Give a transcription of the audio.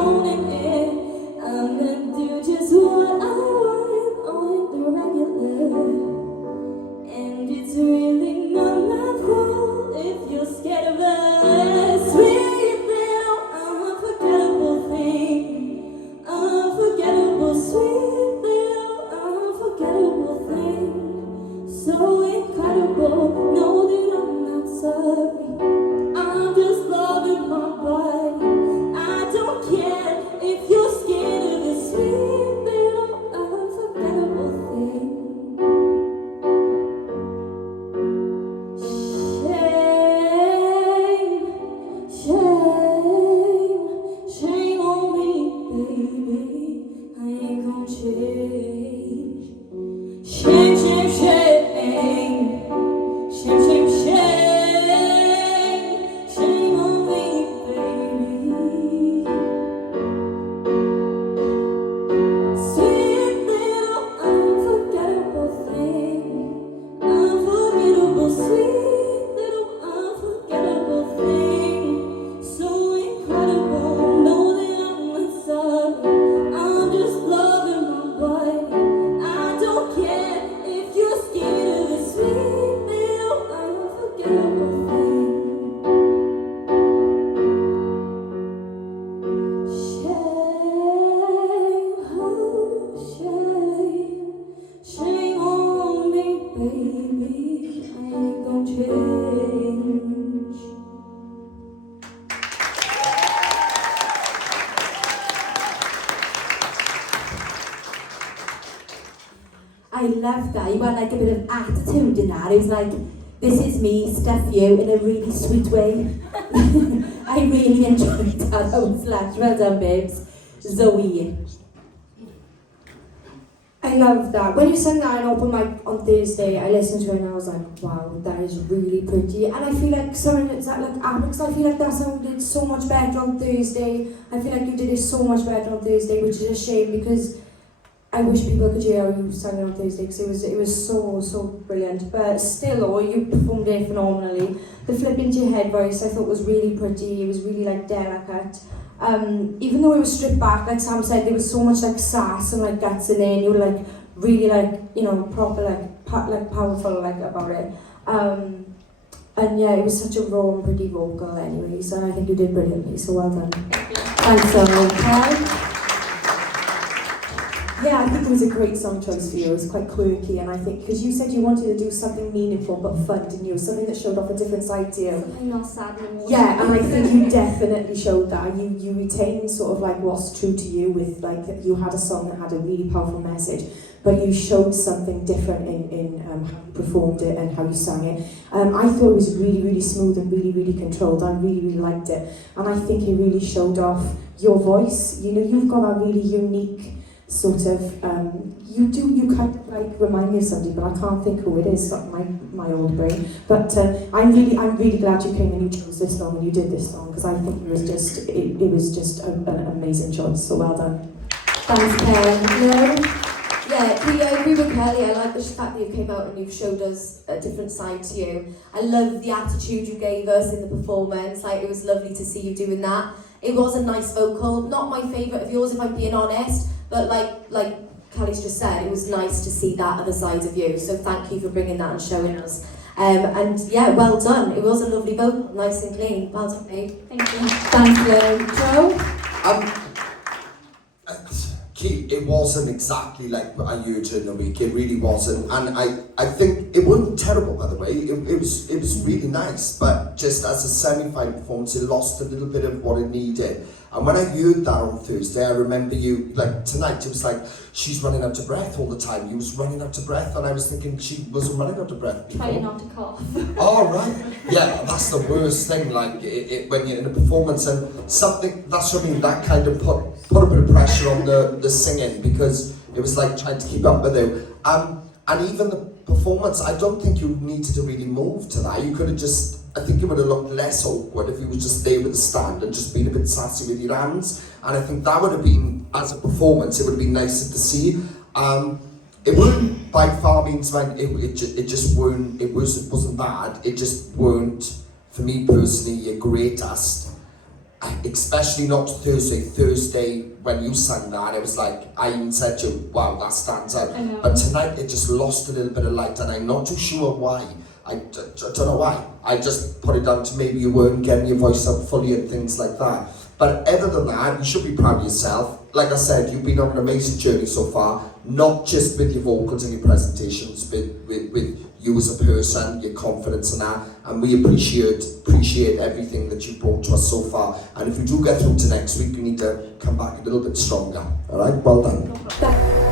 phoning in. I'm gonna do just what I want on the regular. And it's really not my fault if you're scared of us. Sweet little unforgettable thing. Unforgettable, sweet little unforgettable thing. So incredible, know that I'm not sorry. I'm just loving my body. I don't care if you're scared of this sweet little unforgettable thing. Shame on me, baby. I ain't gon' change. Shame, shame, shame. Shame, shame, shame. Shame on me, baby. Sweet little unforgettable thing. Unforgettable, sweet little unforgettable thing. So incredible, know that I'm not sorry. I'm just loving my body. I don't care if you're scared of this sweet little unforgettable thing. Shame on me, baby. I ain't gon' change. I love that. You got like a bit of attitude in that. It was like, this is me, stuff you, in a really sweet way. I really enjoyed that. That was lush. Well done, babes. Zoe. I love that. When you sang that in open mic on Thursday, I listened to it and I was like, wow, that is really pretty. And I feel like some of it's that like Alex, I feel like that sounded so much better on Thursday. I feel like you did it so much better on Thursday, which is a shame because I wish people could hear how you sang it on Thursday because it was so brilliant. But still though, you performed it phenomenally. The flip into your head voice I thought was really pretty. It was really like delicate. Even though it was stripped back, like Sam said, there was so much like sass and like guts in it, and you were like really like, you know, proper like powerful like about it. And yeah, it was such a raw and pretty vocal anyway, so I think you did brilliantly, so well done. Thanks so much. Yeah, I think it was a great song choice for you. It was quite quirky, and I think, because you said you wanted to do something meaningful but fun, didn't you? Something that showed off a different side to you. Something not sad anymore. Yeah, and I think you definitely showed that. You retained sort of like what's true to you with like, you had a song that had a really powerful message, but you showed something different in how you performed it and how you sang it. I thought it was really smooth and really controlled. I really liked it. And I think it really showed off your voice. You know, you've got that really unique sort of, you kind of like remind me of somebody, but I can't think who it is, like my old brain. But I'm really glad you came and you chose this song and you did this song, because I think it was just an amazing choice, so well done. Thanks, Karen. Yeah, I agree with Kelly. I like the fact that you came out and you've showed us a different side to you. I love the attitude you gave us in the performance. Like, it was lovely to see you doing that. It was a nice vocal. Not my favourite of yours, if I'm being honest, but like Kelly's just said, it was nice to see that other side of you. So thank you for bringing that and showing us. And yeah, well done. It was a lovely vocal, nice and clean. Well done, babe. Thank you. Thanks, Joe. It wasn't exactly like I heard in the week. It really wasn't, and I think it wasn't terrible, by the way. It was really nice, but just as a semi-final performance, it lost a little bit of what it needed. And when I heard that on Thursday, I remember you, like tonight, it was like, she's running out of breath all the time. You was running out of breath, and I was thinking she wasn't running out of breath before. Trying not to cough. Oh, right. Yeah, that's the worst thing, like, when you're in a performance, and something, that's what I mean, that kind of put a bit of pressure on the singing, because it was like trying to keep up with you. And even the performance, I don't think you needed to really move to that. You could have just, I think it would have looked less awkward if you were just there with the stand and just being a bit sassy with your hands. And I think that would have been, as a performance, it would have been nicer to see. It wouldn't by far means like it just weren't, it wasn't bad. It just weren't, for me personally, your greatest. especially not Thursday when you sang that, it was like, I even said to you, wow, that stands out. I know. But tonight it just lost a little bit of light, and I'm not too sure why. I don't know why. I just put it down to maybe you weren't getting your voice out fully and things like that. But other than that, you should be proud of yourself. Like I said, you've been on an amazing journey so far, not just with your vocals and your presentations, but with you as a person, your confidence and that, and we appreciate everything that you brought to us so far. And if we do get through to next week, you need to come back a little bit stronger. All right, well done.